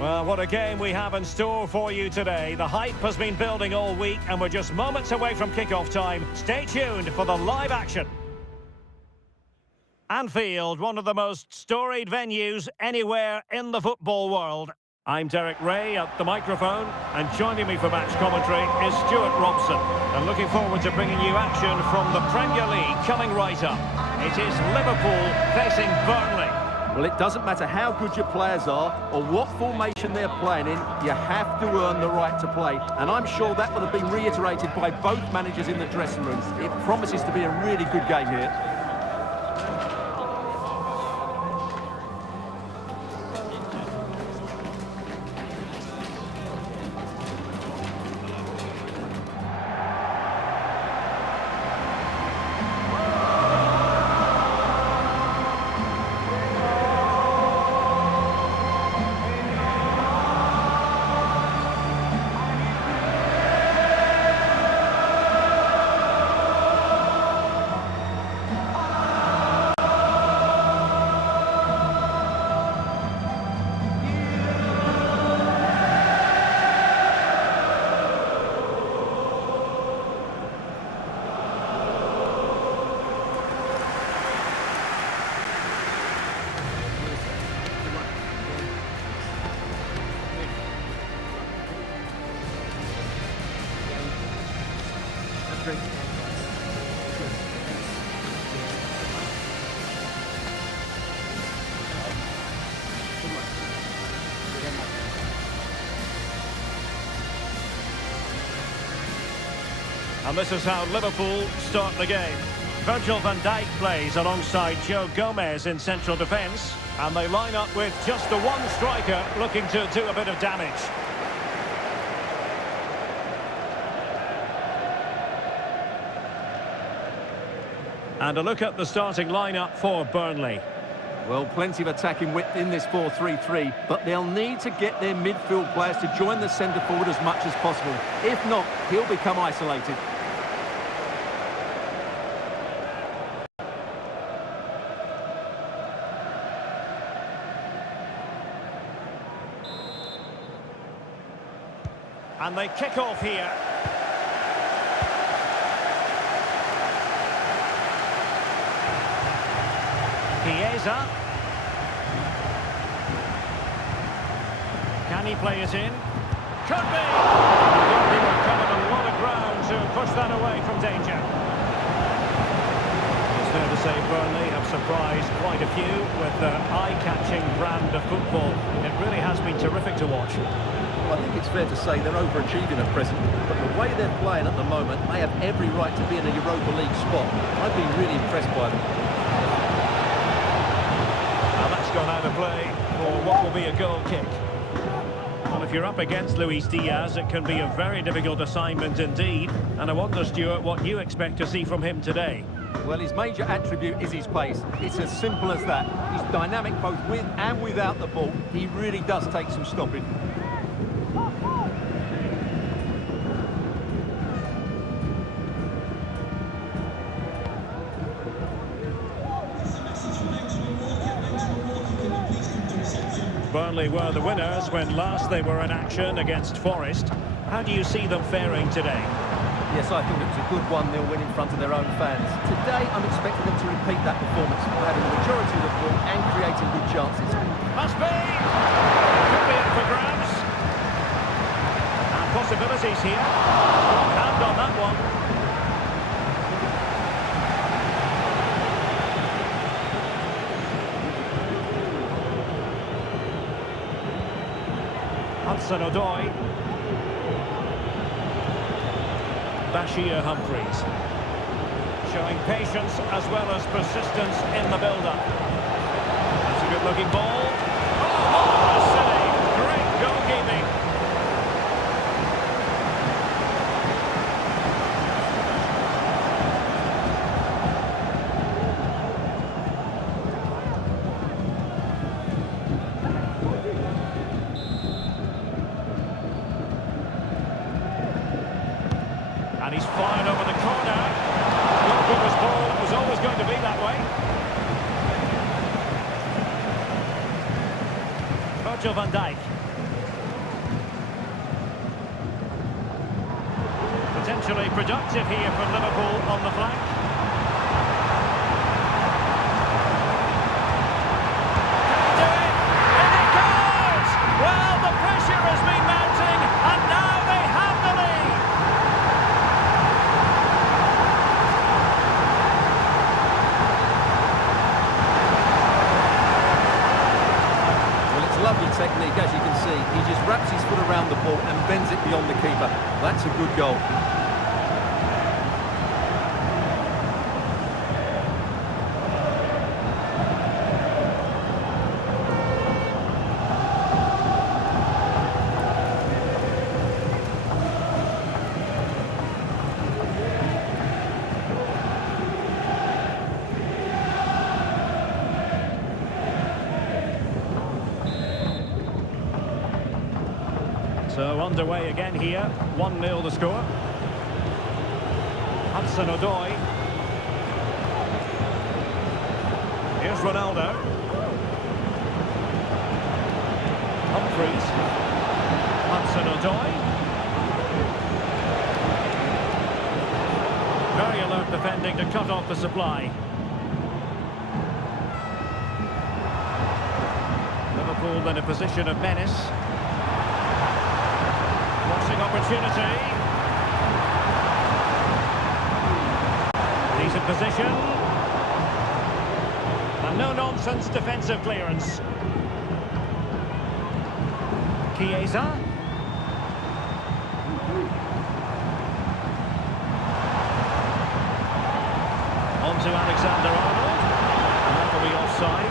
Well, what a game we have in store for you today. The hype has been building all week and we're just moments away from kick-off time. Stay tuned for the live action. Anfield, one of the most storied venues anywhere in the football world. I'm Derek Ray at the microphone, and joining me for match commentary is Stuart Robson. And looking forward to bringing you action from the Premier League coming right up. It is Liverpool facing Burnley. Well, it doesn't matter how good your players are or what formation they're playing in, you have to earn the right to play. And I'm sure that will have been reiterated by both managers in the dressing rooms. It promises to be a really good game here. And this is how Liverpool start the game. Virgil van Dijk plays alongside Joe Gomez in central defence. And they line up with just the one striker looking to do a bit of damage. And a look at the starting lineup for Burnley. Well, plenty of attacking width in this 4-3-3, but they'll need to get their midfield players to join the centre forward as much as possible. If not, he'll become isolated. And they kick off here. Chiesa. Can he play it in? Could be! He covered a lot of ground to push that away from danger. It's fair to say Burnley have surprised quite a few with their eye-catching brand of football. It really has been terrific to watch. Well, I think it's fair to say they're overachieving at present, but the way they're playing at the moment, they have every right to be in a Europa League spot. I've been really impressed by them. Gone out of play for what will be a goal kick. Well, if you're up against Luis Diaz, it can be a very difficult assignment indeed. And I wonder, Stuart, what you expect to see from him today. Well, his major attribute is his pace. It's as simple as that. He's dynamic both with and without the ball. He really does take some stopping. Burnley were the winners when last they were in action against Forest. How do you see them faring today? Yes, I think it was a good 1-0 win in front of their own fans. Today, I'm expecting them to repeat that performance by having the majority of the ball and creating good chances. Must be! Could be it for grabs. And possibilities here. Strong hand on that one. Hudson-Odoi. Bashir Humphreys. Showing patience as well as persistence in the build-up. That's a good-looking ball. Oh, what a save! Great goalkeeping. And he's fired over the corner. Goalkeeper's ball, it was always going to be that way. Virgil van Dijk. potentially productive here for Liverpool on the flank. Can he do it? And it goes! Well, the pressure has been mounting, and now they have the lead. Well, it's lovely technique, as you can see. He just wraps his foot around the ball and bends it beyond the keeper. That's a good goal. So underway again here, 1-0 the score. Hudson-Odoi. Here's Ronaldo. Humphries. Hudson-Odoi. Very alert defending to cut off the supply. Liverpool in a position of menace. Crossing opportunity. Decent position. And no-nonsense defensive clearance. Chiesa. On to Alexander-Arnold. And that will be offside.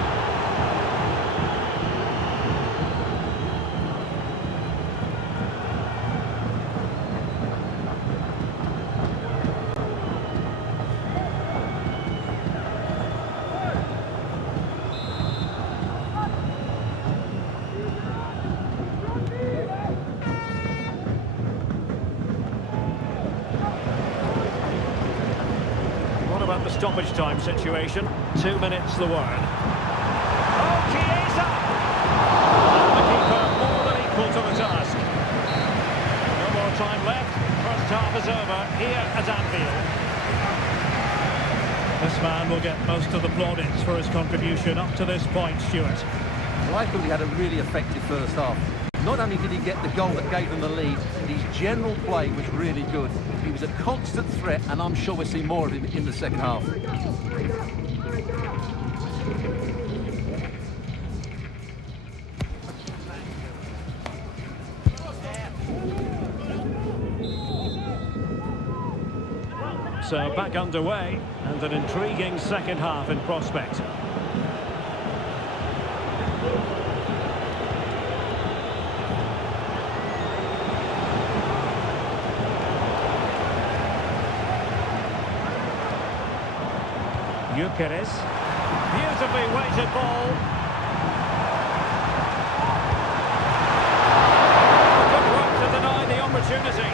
About the stoppage time situation. 2 minutes the word. Oh, Chiesa! And the keeper more than equal to the task. No more time left. First half is over here at Anfield. This man will get most of the plaudits for his contribution up to this point, Stuart. Well, I thought he had a really effective first half. Not only did he get the goal that gave them the lead, his general play was really good. He was a constant threat, and I'm sure we'll see more of him in the second half. So back underway, and an intriguing second half in prospect. Gyökeres. Beautifully weighted ball. Good work to deny the opportunity.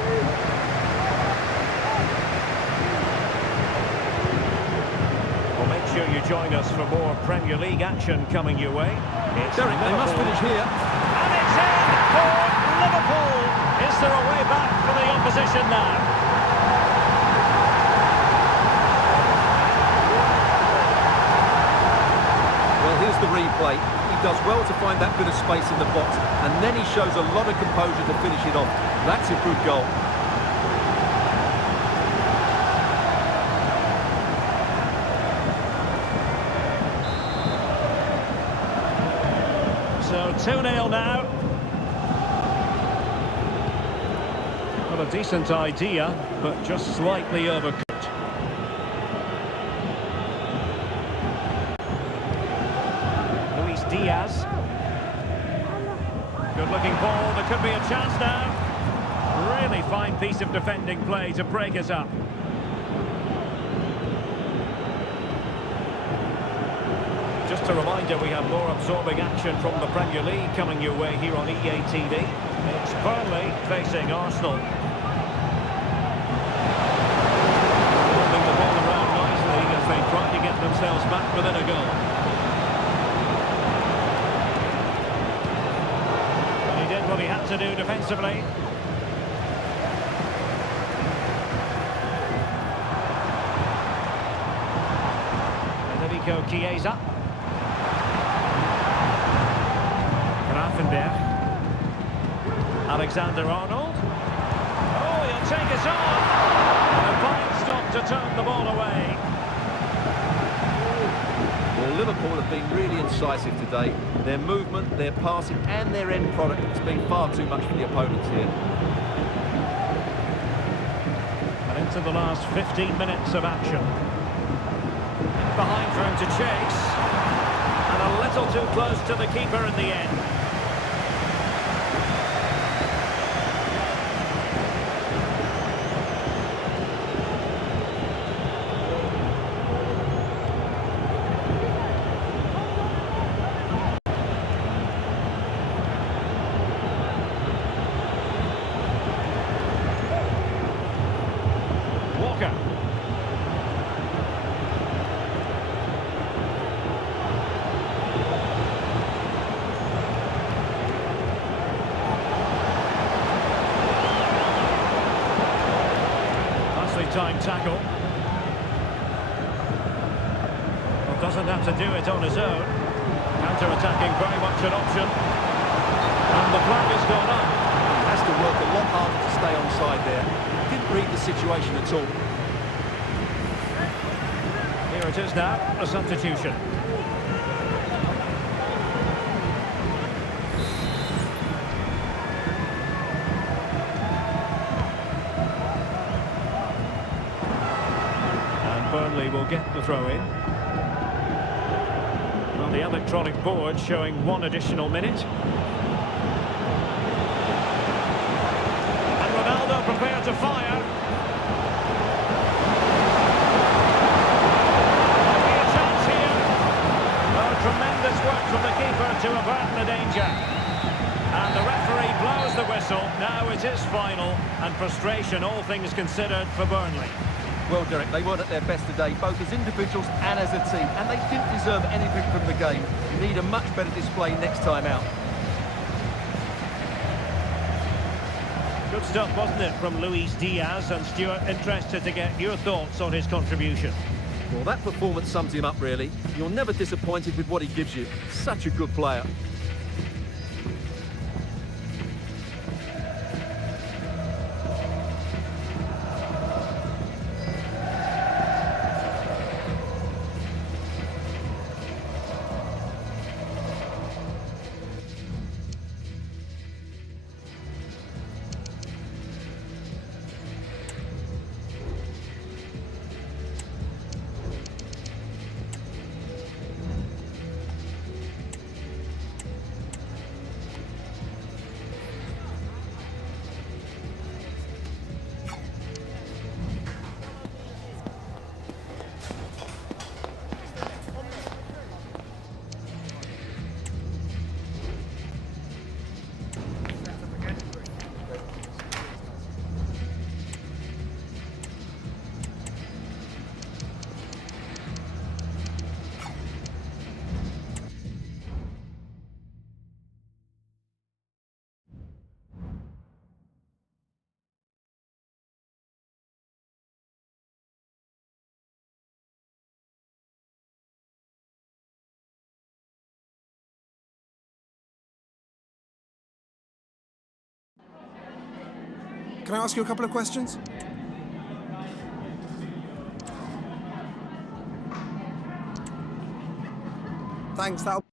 Well, make sure you join us for more Premier League action coming your way. It's Derek, they must finish here. And it's in for Liverpool. Is there a way back for the opposition now? Here's the replay. He does well to find that bit of space in the box, and then he shows a lot of composure to finish it off. That's a good goal. So 2-0 now. Well, a decent idea, but just slightly overcooked. Diaz. Good looking ball, there could be a chance now. Really fine piece of defending play to break us up. Just a reminder, we have more absorbing action from the Premier League coming your way here on EA TV. It's Burnley facing Arsenal. Moving the ball around nicely as they try to get themselves back within a goal. He did what he had to do defensively. Federico Chiesa. Grafenberg. Alexander-Arnold. Oh, he'll take it on. And a fine stop to turn the ball away. Well, Liverpool have been really incisive today. Their movement, their passing and their end product has been far too much for the opponents here. And into the last 15 minutes of action. Behind for him to chase. And a little too close to the keeper in the end. Walker. Nicely timed tackle. Well, doesn't have to do it on his own. Counter-attacking very much an option. And the flag has gone up. Has to work a lot harder to stay onside there. Didn't read the situation at all. Here it is now, a substitution. And Burnley will get the throw-in. On the electronic board showing 1 additional minute. And Ronaldo prepared to fire. Tremendous work from the keeper to avert the danger. And the referee blows the whistle. Now it is final, and frustration, all things considered, for Burnley. Well, Derek, they weren't at their best today, both as individuals and as a team, and they didn't deserve anything from the game. You need a much better display next time out. Good stuff, wasn't it, from Luis Diaz? And Stuart, interested to get your thoughts on his contribution. Well, that performance sums him up, really. You're never disappointed with what he gives you. Such a good player. Can I ask you a couple of questions? Thanks, that'll...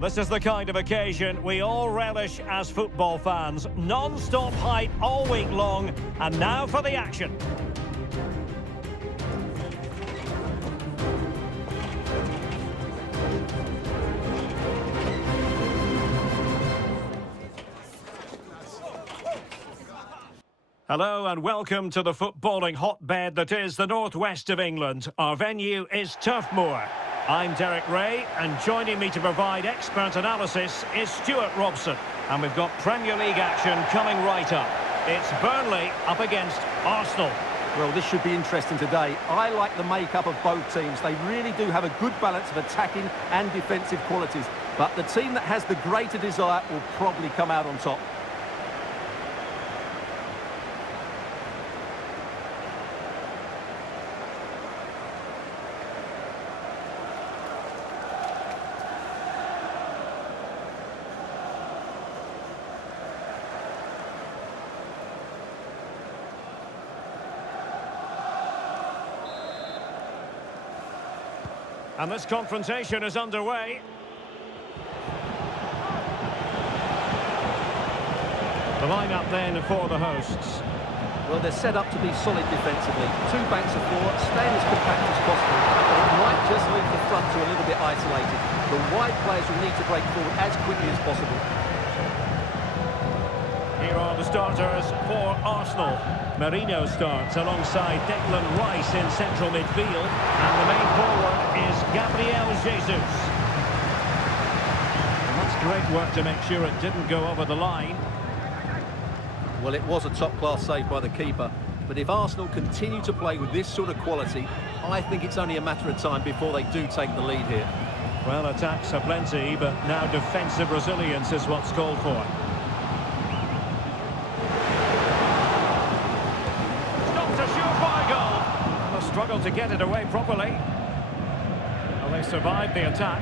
This is the kind of occasion we all relish as football fans. Non-stop hype all week long, and now for the action. Hello and welcome to the footballing hotbed that is the northwest of England. Our venue is Turf Moor. I'm Derek Ray, and joining me to provide expert analysis is Stuart Robson. And we've got Premier League action coming right up. It's Burnley up against Arsenal. Well, this should be interesting today. I like the makeup of both teams. They really do have a good balance of attacking and defensive qualities. But the team that has the greater desire will probably come out on top. And this confrontation is underway. The lineup then for the hosts. Well, they're set up to be solid defensively. Two backs of four, staying as compact as possible. But it might just leave the front two a little bit isolated. The wide players will need to break forward as quickly as possible. Here are the starters for Arsenal. Marino starts alongside Declan Rice in central midfield, and the main forward is Gabriel Jesus. And that's great work to make sure it didn't go over the line. Well, it was a top-class save by the keeper, but if Arsenal continue to play with this sort of quality, I think it's only a matter of time before they do take the lead here. Well, attacks are plenty, but now defensive resilience is what's called for. Struggled to get it away properly. Well, they survived the attack.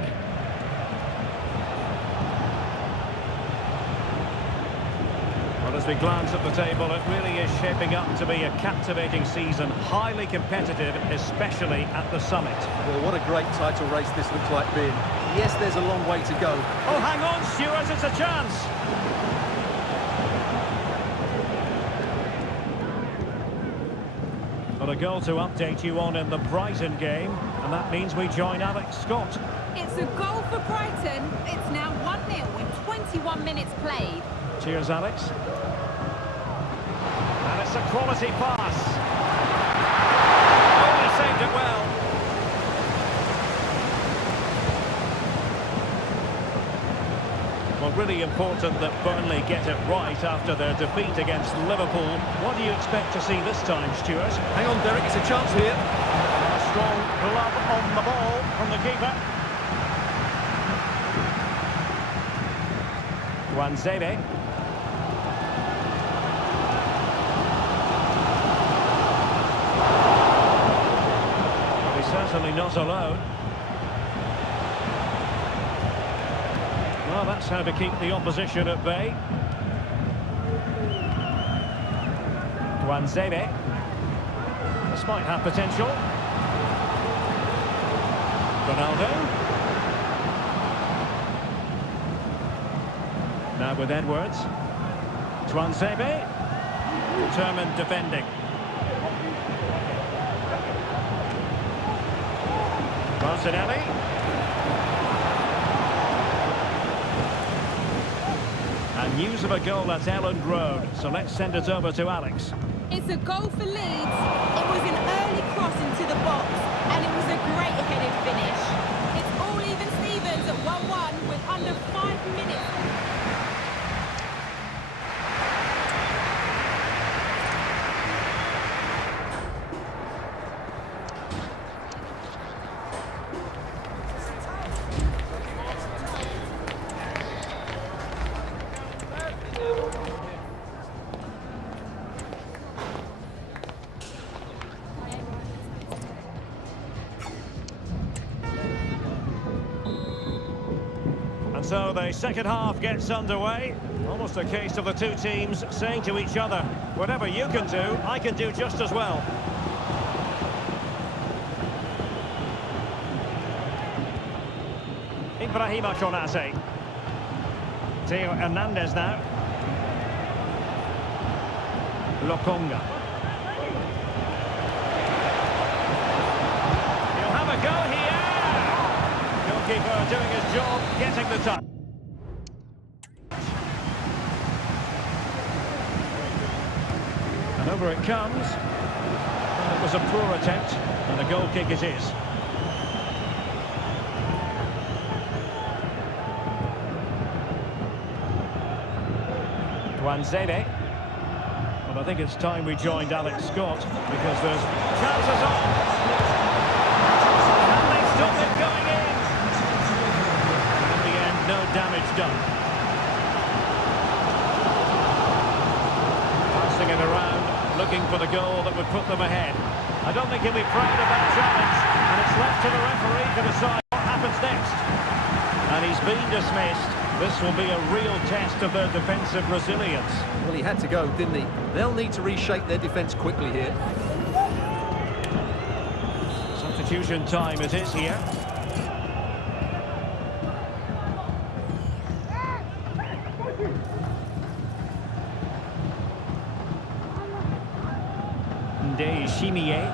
Well, as we glance at the table, it really is shaping up to be a captivating season, highly competitive, especially at the summit. Well, what a great title race this looks like being. Yes, there's a long way to go. Oh, hang on, Stuart, it's a chance. But a goal to update you on in the Brighton game, and that means we join Alex Scott. It's a goal for Brighton. It's now 1-0 with 21 minutes played. Cheers, Alex. And it's a quality pass. Oh, he saved it well. Well, really important that Burnley get it right after their defeat against Liverpool. What do you expect to see this time, Stuart? Hang on, Derek, it's a chance here. A strong glove on the ball from the keeper. Tuanzebe. Well, he's certainly not alone. Well, that's how to keep the opposition at bay. Tuanzebe. This might have potential. Ronaldo. Now with Edwards. Tuanzebe. Determined defending. Martinelli. And news of a goal at Elland Road, so let's send it over to Alex. It's a goal for Leeds. It was an early cross into the box, and it was a great headed finish. It's all even Stevens at 1-1 with under 5 minutes. So the second half gets underway. Almost a case of the two teams saying to each other, whatever you can do, I can do just as well. Ibrahima Konate. Theo Hernandez now. Lokonga. He'll have a go here. Goalkeeper doing his job, getting the touch. And over it comes. Well, it was a poor attempt, and a goal kick it is. Wanzede. Well, I think it's time we joined Alex Scott, because there's chances on. And they stop it going in. In the end, no damage done. Passing it around, looking for the goal that would put them ahead. I don't think he'll be proud of that challenge, and it's left to the referee to decide what happens next. And he's been dismissed. This will be a real test of their defensive resilience. Well, he had to go, didn't he? They'll need to reshape their defence quickly here. Substitution time it is here. Ndeye.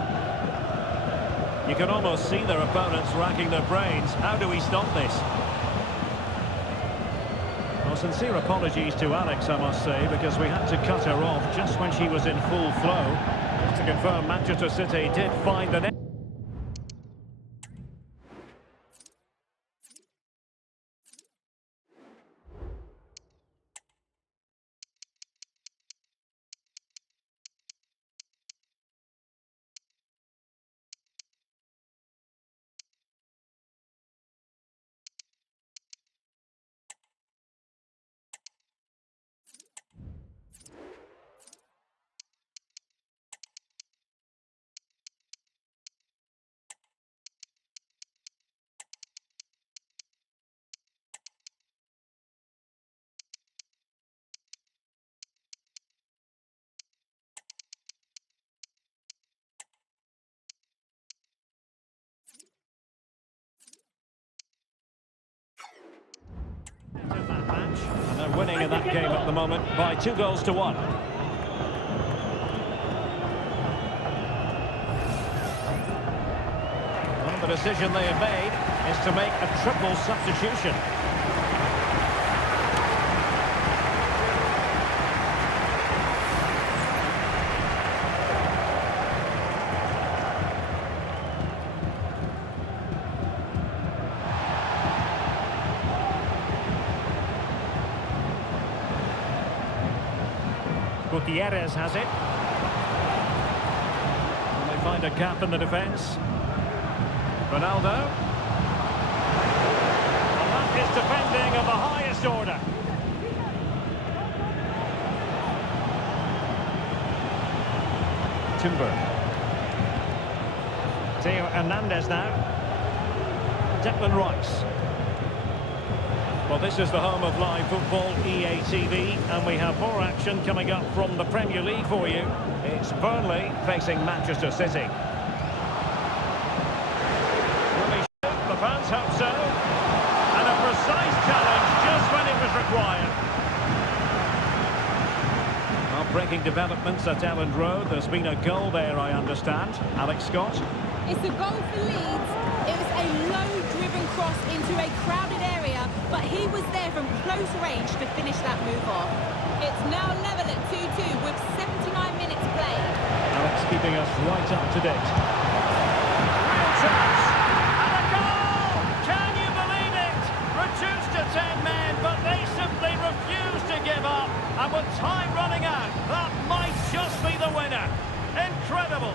You can almost see their opponents racking their brains. How do we stop this? Well, sincere apologies to Alex, I must say, because we had to cut her off just when she was in full flow. Just to confirm, Manchester City did find the net. In that match, and they're winning in that game at the moment by 2-1. Well, the decision they have made is to make a triple substitution. Gutierrez has it. And they find a gap in the defence. Ronaldo. And that is defending of the highest order. Timber. Theo Hernandez now. Declan Rice. Well, this is the home of live football, EA TV, and we have more action coming up from the Premier League for you. It's Burnley facing Manchester City. Will he shoot? The fans hope so. And a precise challenge just when it was required. Well, breaking developments at Elland Road. There's been a goal there, I understand. Alex Scott. It's a goal for Leeds. It was a low-driven cross into a crowded area, but he was there from close range to finish that move off. It's now level at 2-2 with 79 minutes played. Alex keeping us right up to date. Real chance! And a goal! Can you believe it? Reduced to 10 men, but they simply refuse to give up. And with time running out, that might just be the winner. Incredible!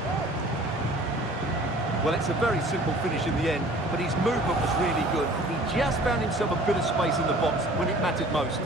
Well, it's a very simple finish in the end, but his movement was really good. He just found himself a bit of space in the box when it mattered most.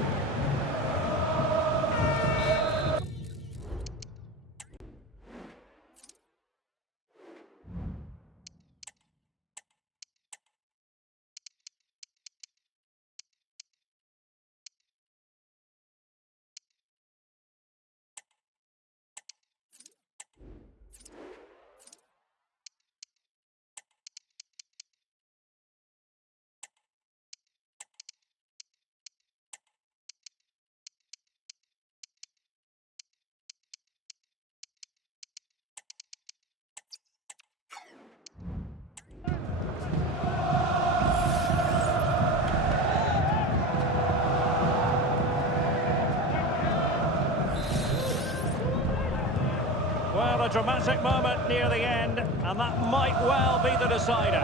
Well, a dramatic moment near the end, and that might well be the decider.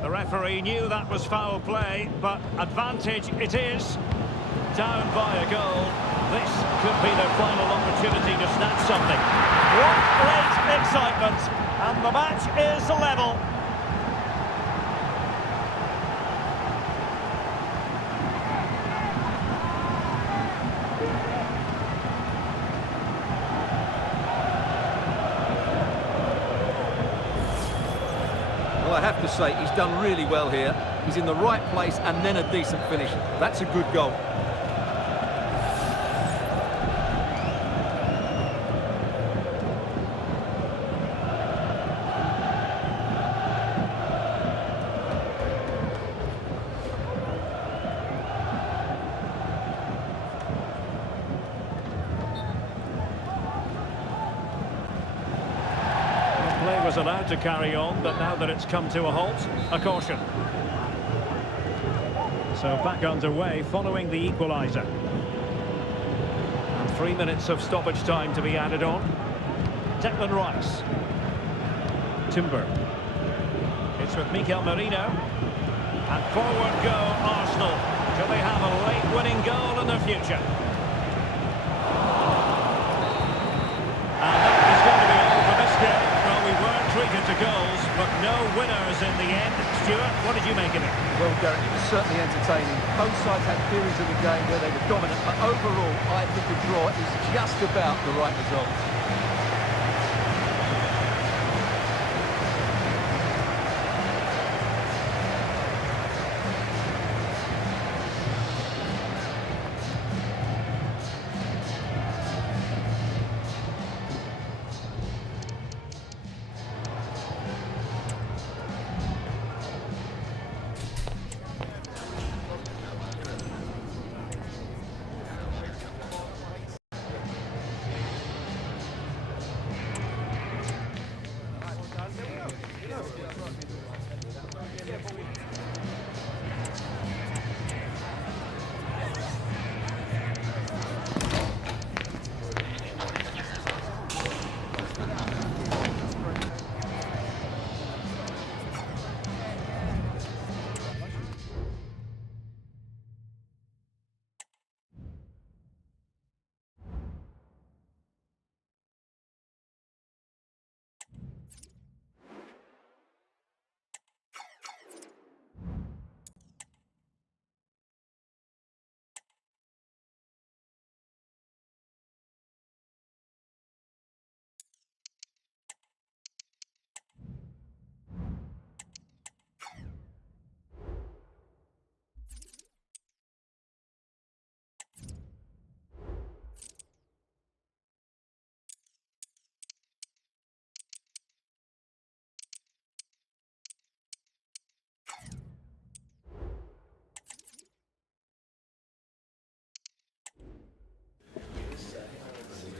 The referee knew that was foul play, but advantage it is. Down by a goal. This could be their final opportunity to snatch something. What great excitement! And the match is level. Well, I have to say, he's done really well here. He's in the right place and then a decent finish. That's a good goal. Play was allowed to carry on, but now that it's come to a halt, a caution. So back underway following the equaliser. And 3 minutes of stoppage time to be added on. Declan Rice. Timber. It's with Mikel Merino. And forward go Arsenal. Do they have a late winning goal in their future? And that is going to be all for this game. Well, we weren't treated to goals, but no winners in the end. Stuart, what did you make of it? Well, Derek, it was certainly entertaining. Both sides had periods of the game where they were dominant, but overall, I think a draw is just about the right result.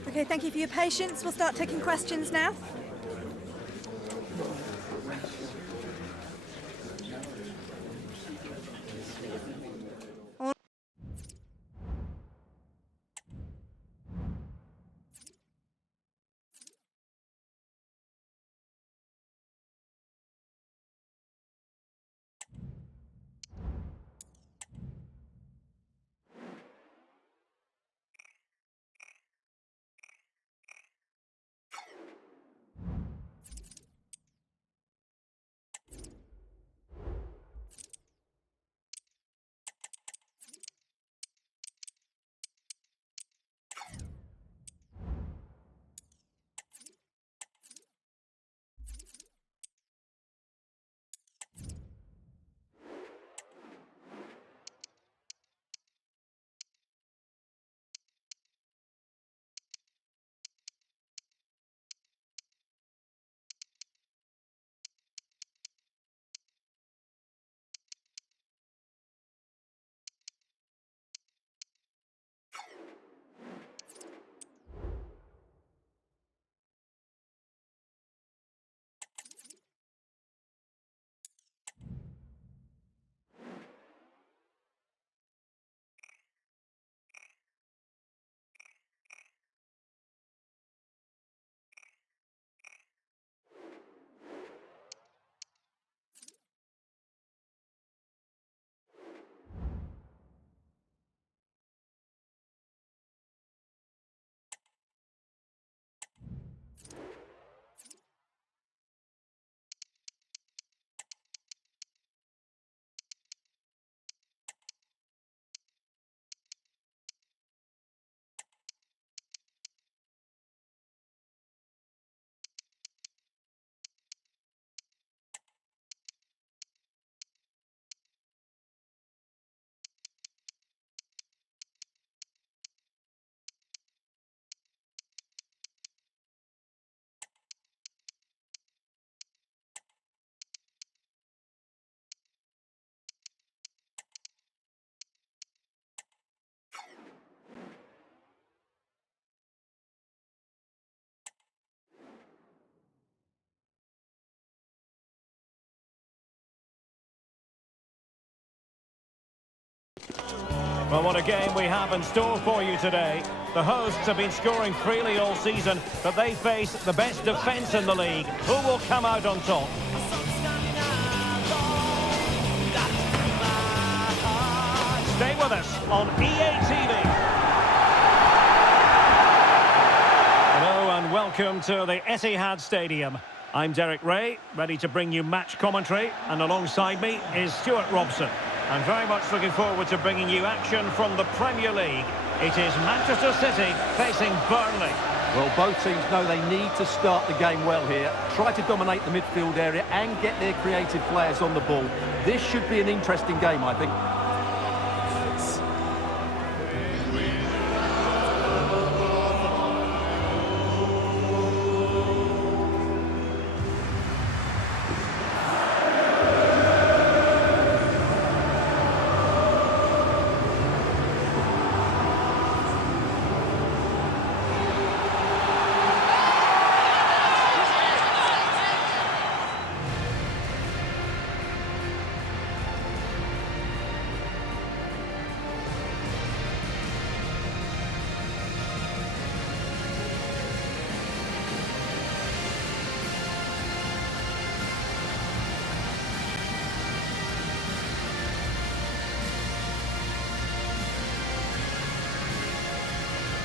Okay, thank you for your patience. We'll start taking questions now. Well, what a game we have in store for you today. The hosts have been scoring freely all season, but they face the best defence in the league. Who will come out on top? Stay with us on EA TV. Hello and welcome to the Etihad Stadium. I'm Derek Ray, ready to bring you match commentary, and alongside me is Stuart Robson. I'm very much looking forward to bringing you action from the Premier League. It is Manchester City facing Burnley. Well, both teams know they need to start the game well here. Try to dominate the midfield area and get their creative players on the ball. This should be an interesting game, I think.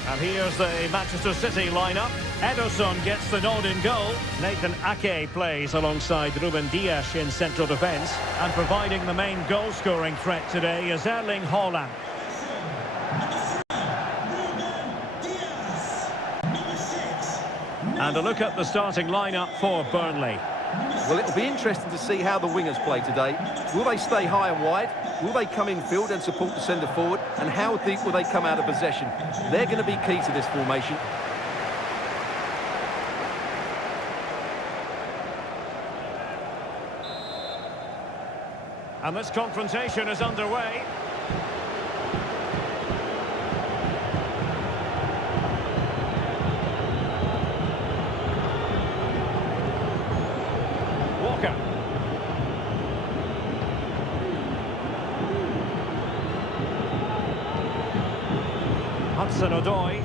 And here's the Manchester City lineup. Ederson gets the nod in goal. Nathan Ake plays alongside Ruben Dias in central defence. And providing the main goal-scoring threat today is Erling Haaland. And a look at the starting lineup for Burnley. Well, it'll be interesting to see how the wingers play today. Will they stay high and wide? Will they come in field and support the centre forward? And how deep will they come out of possession? They're going to be key to this formation. And this confrontation is underway. Walker. Hudson-Odoi.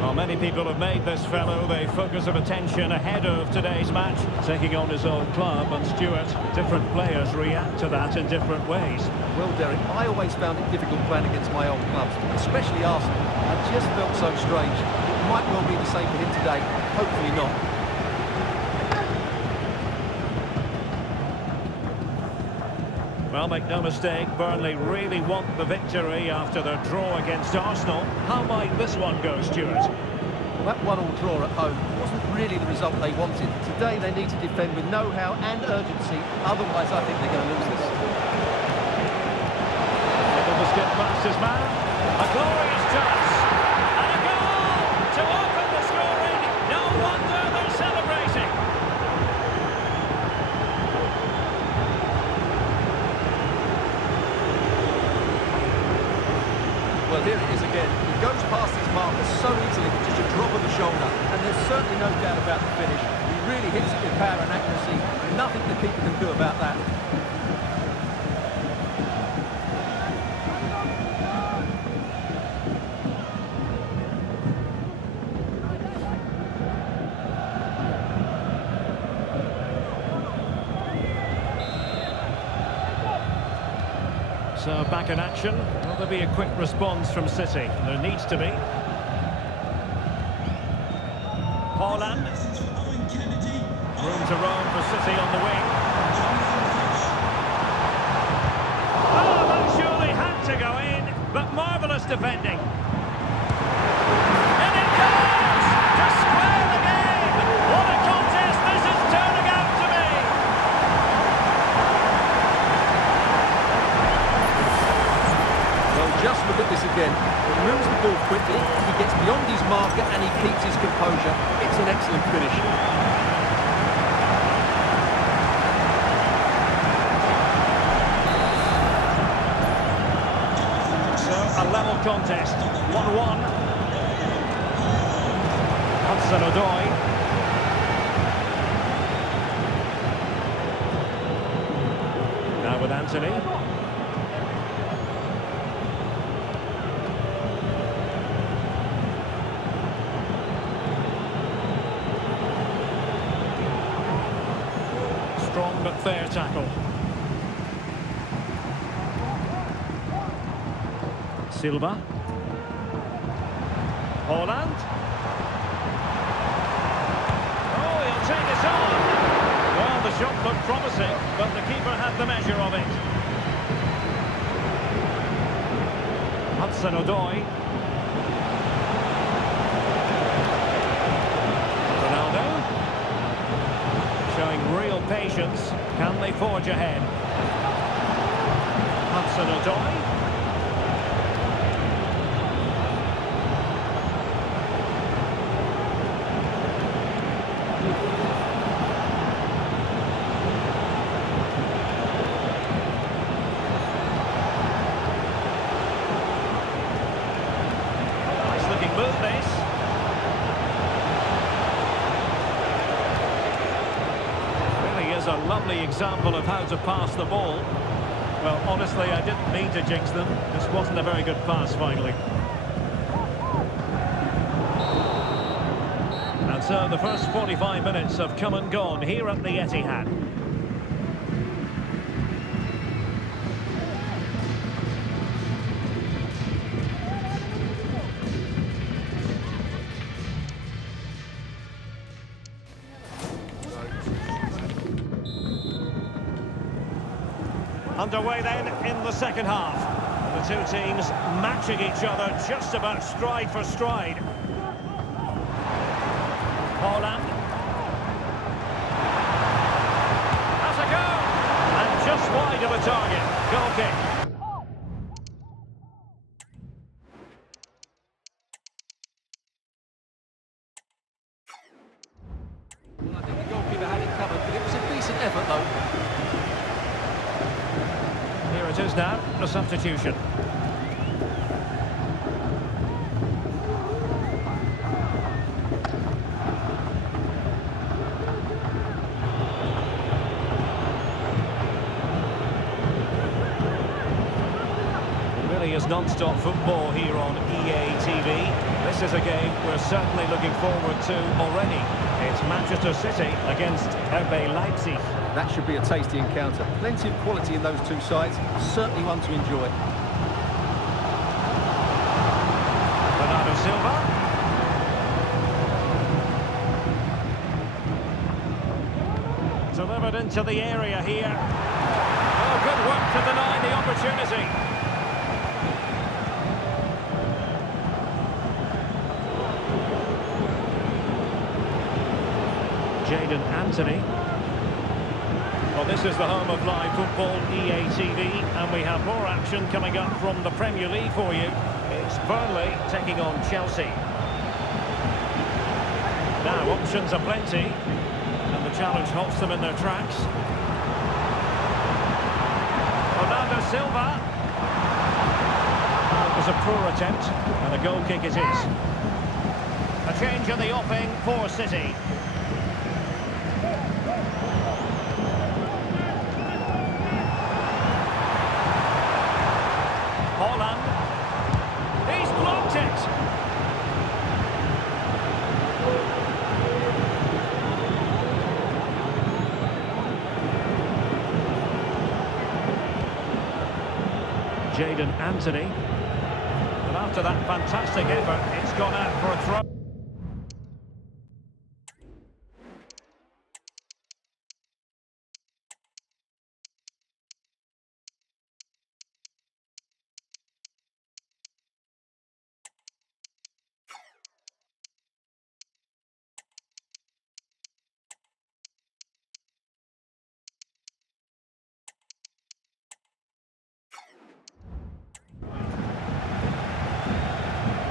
Well, many people have made this fellow the focus of attention ahead of today's match, taking on his own club. And Stuart, different players react to that in different ways. Well, Derek, I always found it difficult playing against my old clubs, especially Arsenal. I just felt so strange. It might well be the same for him today. Hopefully not. Well, make no mistake, Burnley really want the victory after their draw against Arsenal. How might this one go, Stuart? Well, that 1-1 draw at home wasn't really the result they wanted. Today they need to defend with know-how and urgency. Otherwise, I think they're going to lose this. Able to skip past his man. A glorious chance. And a goal to open the scoring. No wonder they're celebrating. Well, here it is again. He goes past his marker so easily with just a drop of the shoulder. And there's certainly no doubt about the finish. He really hits it with power and accuracy. Nothing the keeper can do about that. So back in action. Will there be a quick response from City? There needs to be. Haaland. Room to roam for City on the wing. Oh, that surely had to go in, but marvellous defending. And it goes to square the game. What a contest this is turning out to be. Well, just look at this again. He moves the ball quickly, he gets beyond his marker and he keeps his composure. It's an excellent finish. A level contest, 1-1. Hudson-Odoi. Now with Anthony. but fair tackle. Silva. Haaland. Oh, he'll take it on. Well, the shot looked promising, but the keeper had the measure of it. Hudson-Odoi. Ronaldo. Showing real patience. Can they forge ahead? Hudson-Odoi. Move this. Really is a lovely example of how to pass the ball. Well, honestly, I didn't mean to jinx them. This wasn't a very good pass, finally. And so the first 45 minutes have come and gone here at the Etihad. Underway then in the second half. The two teams matching each other just about stride for stride. Haaland. Has a go! And just wide of the target. Goal kick. Well, I think the goalkeeper had it covered, but it was a decent effort, though. Here it is now, a substitution. It really is non-stop football here on EA TV. This is a game we're certainly looking forward to already. It's Manchester City against RB Leipzig. That should be a tasty encounter. Plenty of quality in those two sides. Certainly one to enjoy. Bernardo Silva. Delivered into the area here. Oh, good work to deny the opportunity. Jadon Anthony. Well, this is the home of live football, EA TV, and we have more action coming up from the Premier League for you. It's Burnley taking on Chelsea. Now, options are plenty, and the challenge halts them in their tracks. Bernardo Silva. It was a poor attempt, and a goal kick it is. A change in the offing for City. Haaland. He's blocked it. Jadon Anthony. And after that fantastic effort, it's gone out for a throw.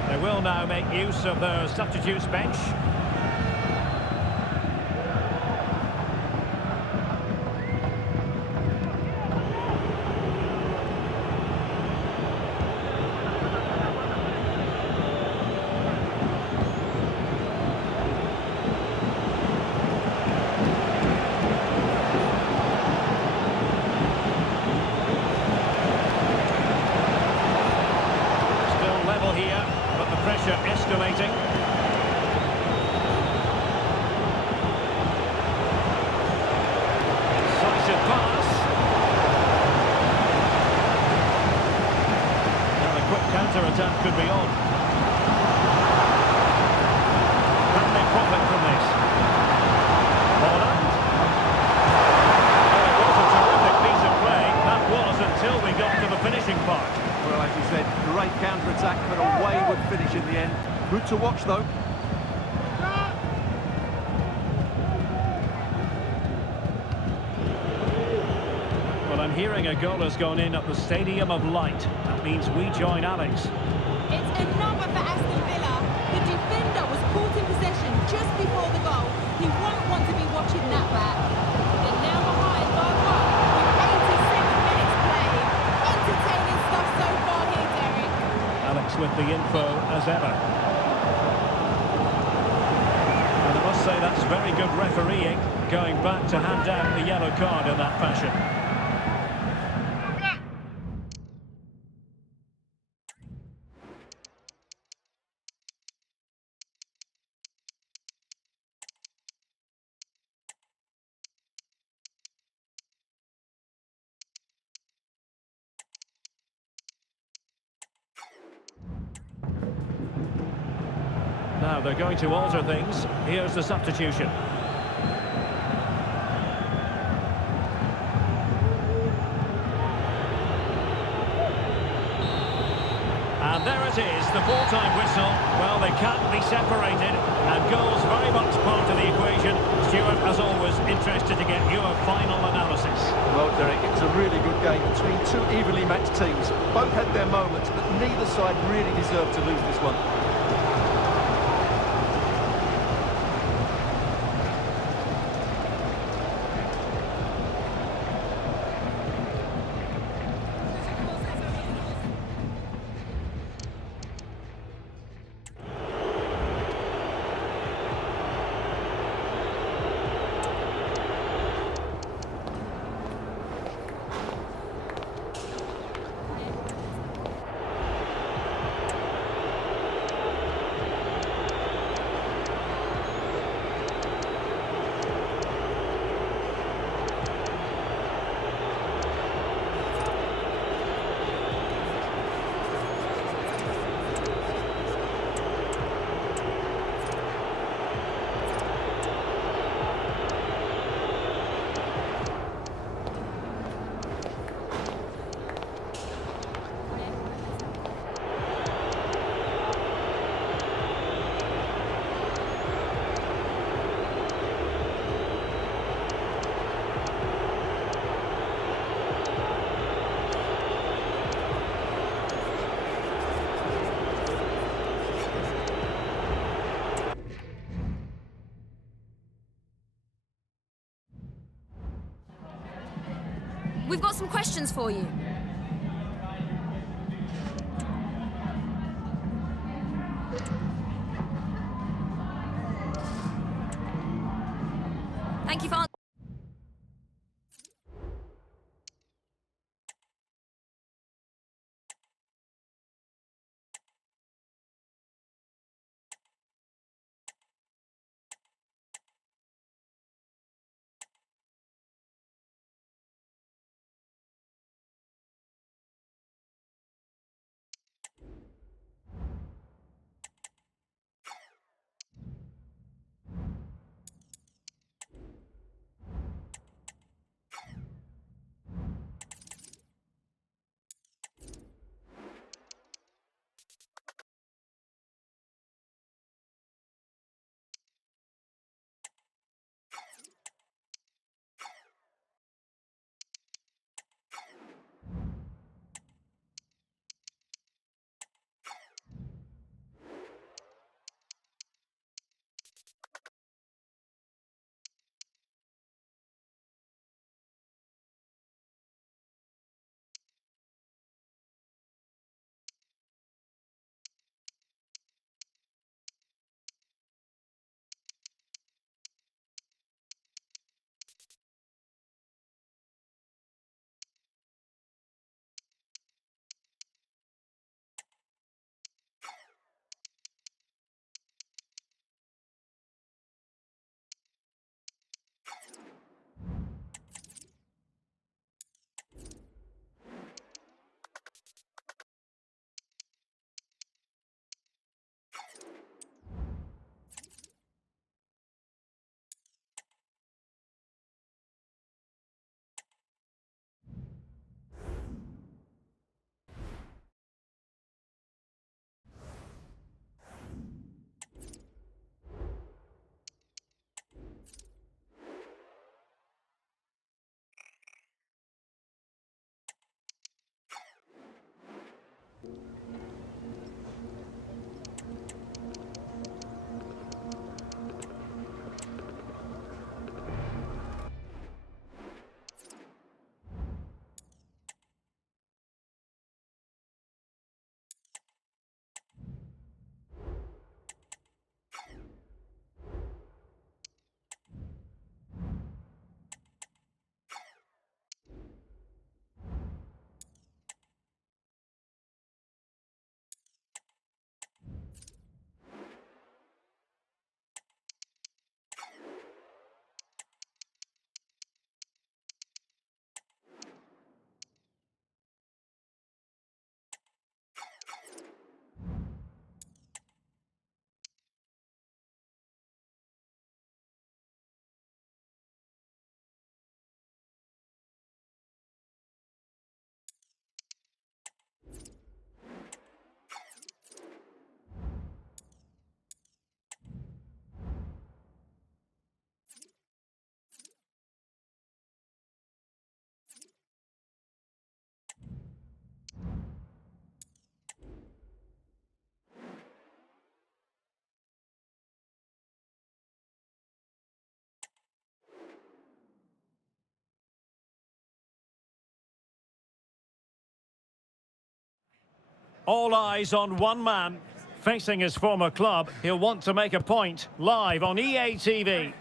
They will now make use of their substitutes bench. Still level here, but the pressure escalating. could be on. Can they profit from this? Holland. Well, it was a terrific piece of play. That was until we got to the finishing part. Well, as you said, great counter-attack, but a wayward finish in the end. Good to watch, though. Well, I'm hearing a goal has gone in at the Stadium of Light. That means we join Alex. It's another for Aston Villa. The defender was caught in possession just before the goal. He won't want to be watching that back. They're now behind by 1 with 87 minutes played. Entertaining stuff so far here, Derek. Alex with the info as ever. And I must say that's very good refereeing, going back to hand out the yellow card in that fashion. Now they're going to alter things. Here's the substitution. And there it is, the full-time whistle. Well, they can't be separated, and goals very much part of the equation. Stuart, as always, interested to get your final analysis. Well, Derek, it was a really good game between two evenly matched teams. Both had their moments, but neither side really deserved to lose this one. We've got some questions for you. Thank you for All eyes on one man. Facing his former club, he'll want to make a point. Live on EA TV.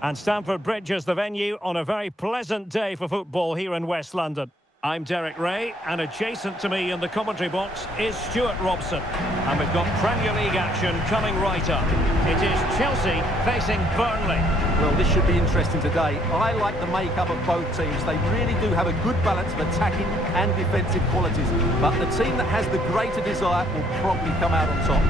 And Stamford Bridge is the venue on a very pleasant day for football here in West London. I'm Derek Ray, and adjacent to me in the commentary box is Stuart Robson. And we've got Premier League action coming right up. It is Chelsea facing Burnley. Well, this should be interesting today. I like the makeup of both teams. They really do have a good balance of attacking and defensive qualities. But the team that has the greater desire will probably come out on top.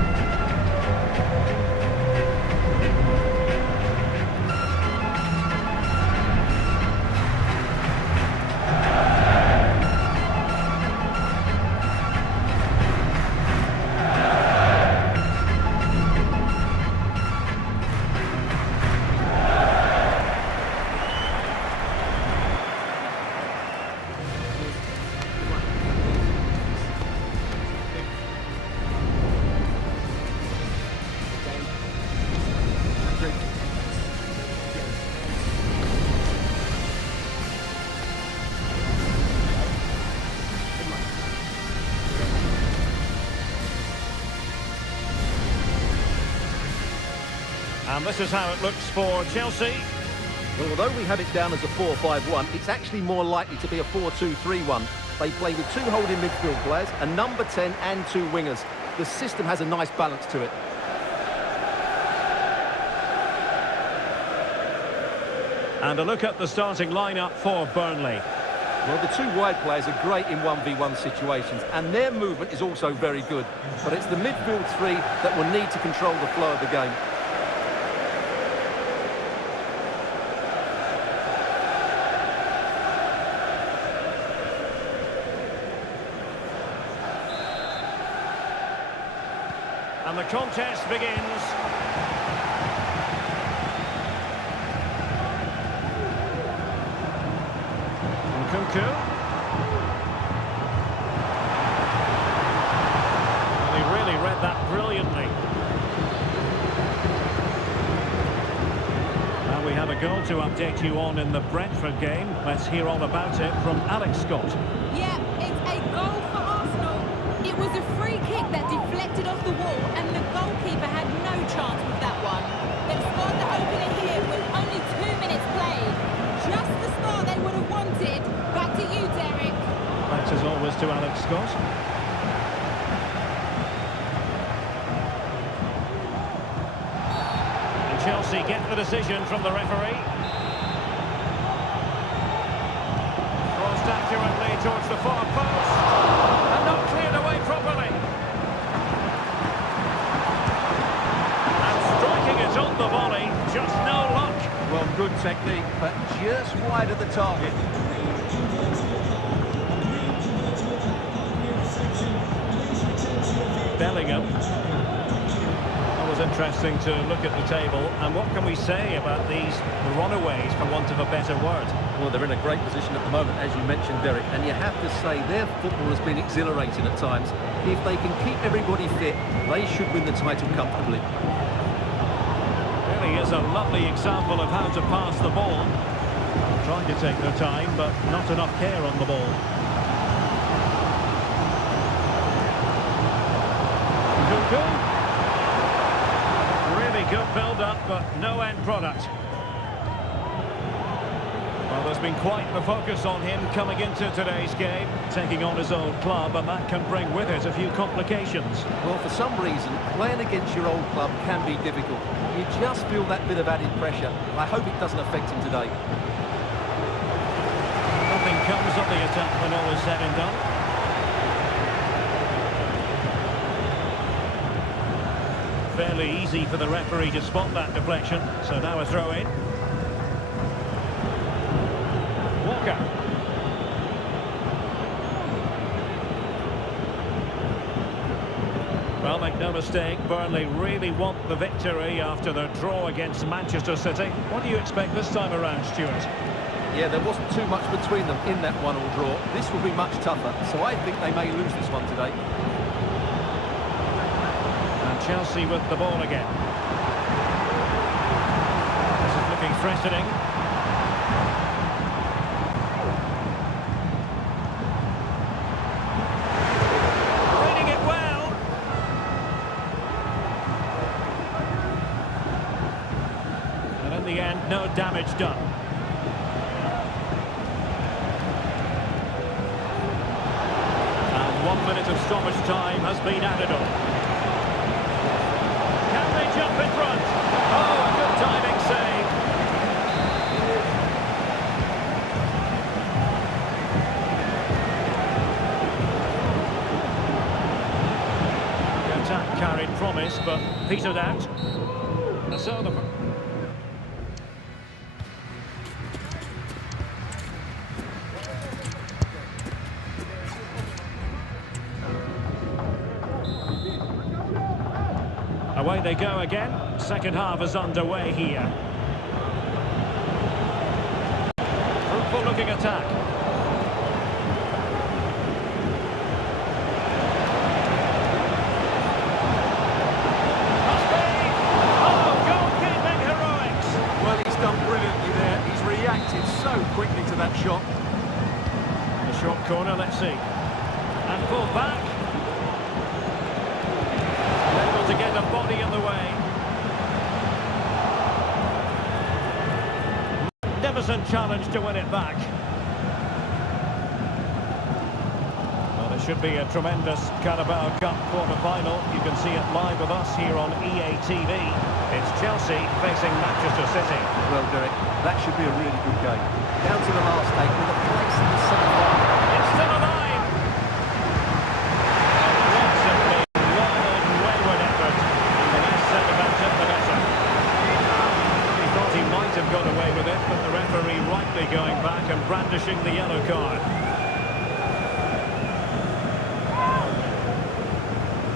And this is how it looks for Chelsea. Well, although we have it down as a 4-5-1, it's actually more likely to be a 4-2-3-1. They play with two holding midfield players, a number 10 and two wingers. The system has a nice balance to it. And a look at the starting lineup for Burnley. Well, the two wide players are great in 1v1 situations, and their movement is also very good. But it's the midfield three that will need to control the flow of the game. And the contest begins. Nkunku. Well, he really read that brilliantly. Now we have a goal to update you on in the Brentford game. Let's hear all about it from Alex Scott. Yeah, it's a goal for Arsenal. It was a free kick that deflected off the wall, and the goalkeeper had no chance with that one. They've scored the opener here with only 2 minutes played. Just the start they would have wanted. Back to you, Derek. Thanks as always to Alex Scott. And Chelsea get the decision from the referee. Crossed accurately towards the far post. And not cleared away properly. And striking it on the volley, just no luck. Well, good technique, but just wide of the target. Bellingham. It was interesting to look at the table. And what can we say about these runaways, for want of a better word? Well, they're in a great position at the moment, as you mentioned, Derek, and you have to say their football has been exhilarating at times. If they can keep everybody fit, they should win the title comfortably. Really is a lovely example of how to pass the ball. Trying to take their time, but not enough care on the ball. Really good build-up, but no end product. Well, there's been quite the focus on him coming into today's game, taking on his old club, and that can bring with it a few complications. Well, for some reason, playing against your old club can be difficult. You just feel that bit of added pressure. I hope it doesn't affect him today. Nothing comes of the attack when all is said and done. Fairly easy for the referee to spot that deflection, so now a throw-in. Walker. Well, make no mistake, Burnley really want the victory after their draw against Manchester City. What do you expect this time around, Stuart? Yeah, there wasn't too much between them in that 1-1 draw. This will be much tougher, so I think they may lose this one today. Chelsea with the ball again. This is looking threatening. no damage done. And 1 minute of stoppage time has been added on. Can they jump in front? Oh, a good timing save. The attack carried promise, but petered out. And so the... Away they go again. Second half is underway here. Fruitful looking attack. Must be! Oh, goalkeeping heroics! Well, he's done brilliantly there. He's reacted so quickly to that shot. The short corner, let's see. And pulled back. To get a body in the way. Magnificent challenge to win it back. Well, it should be a tremendous Carabao Cup quarter-final. You can see it live with us here on EA TV. It's Chelsea facing Manchester City. Well, Derek, that should be a really good game. Down to the last 8 with a place in the semi-final. It's still alive. Have got away with it, but the referee rightly going back and brandishing the yellow card.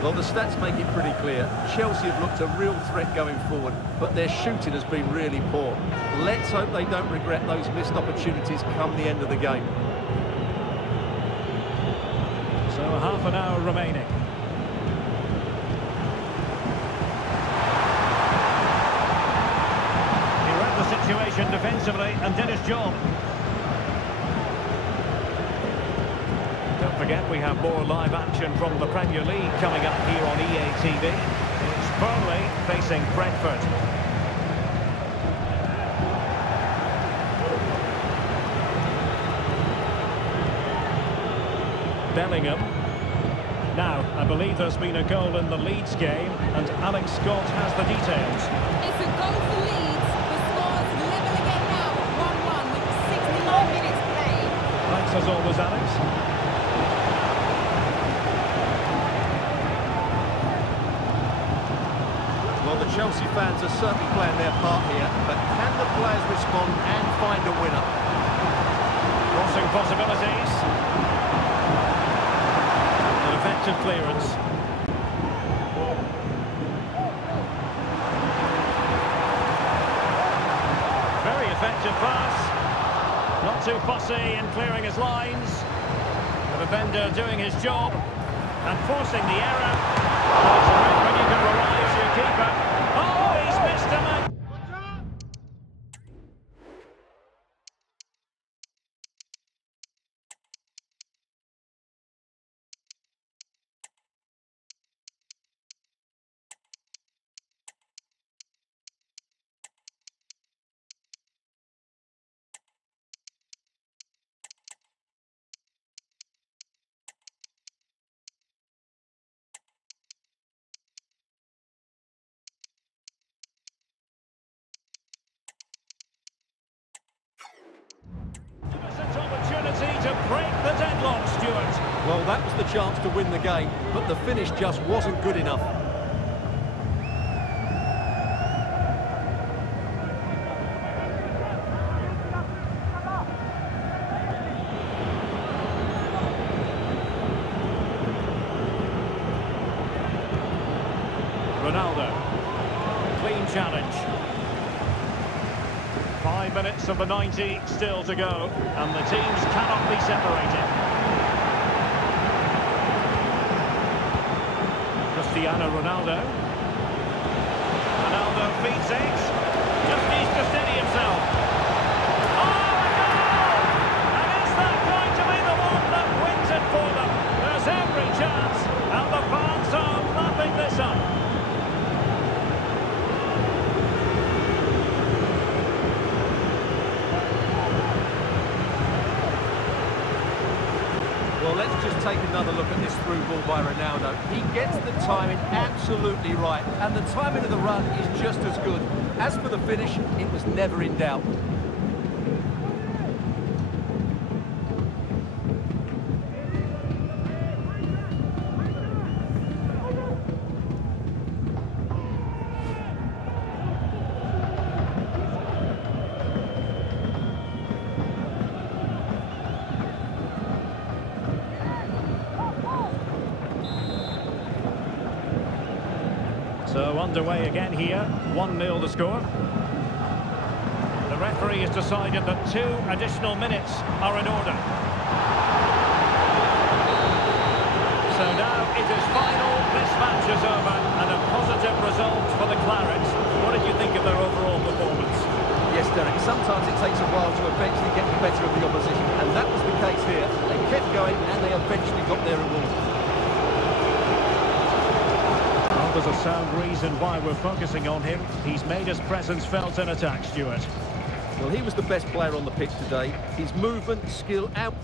Well, the stats make it pretty clear. Chelsea have looked a real threat going forward, but their shooting has been really poor. Let's hope they don't regret those missed opportunities come the end of the game. So half an hour remaining. Situation defensively and did his job. Don't forget we have more live action from the Premier League coming up here on EA TV. It's Burnley facing Brentford. Bellingham. Now, I believe there's been a goal in the Leeds game, and Alex Scott has the details. It's a goal for Leeds. Level again now, 1-1 with 69 minutes played. Thanks as always, Alex. Well, the Chelsea fans are certainly playing their part here, but can the players respond and find a winner? Crossing possibilities. An effective clearance. Effective pass, not too fussy in clearing his lines. The defender doing his job and forcing the error. Oh, it's great when you can rely on your keeper. Oh, he's missed him. Opportunity to break the deadlock, Stuart. Well, that was the chance to win the game, but the finish just wasn't good enough. Ronaldo. Clean challenge. 5 minutes of the 90 still to go, and the teams cannot be separated. Cristiano Ronaldo. Ronaldo feeds it. Just needs to steady himself. Oh, a goal! And is that going to be the one that wins it for them? There's every chance, and the fans are lapping this up. just take another look at this through ball by Ronaldo. He gets the timing absolutely right, and the timing of the run is just as good. As for the finish, it was never in doubt. So underway again here, 1-0 the score. The referee has decided that 2 additional minutes are in order. So now it is final, this match is over, and a positive result for the Clarets. What did you think of their overall performance? Yes, Derek, sometimes it takes a while to eventually get the better of the opposition, and that was the case here. They kept going, and they eventually got their reward. There's a sound reason why we're focusing on him. He's made his presence felt in attack, Stuart. Well, he was the best player on the pitch today. His movement, skill, out.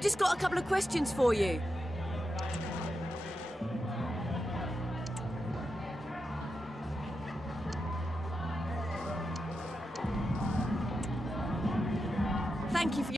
Just got a couple of questions for you. Thank you for your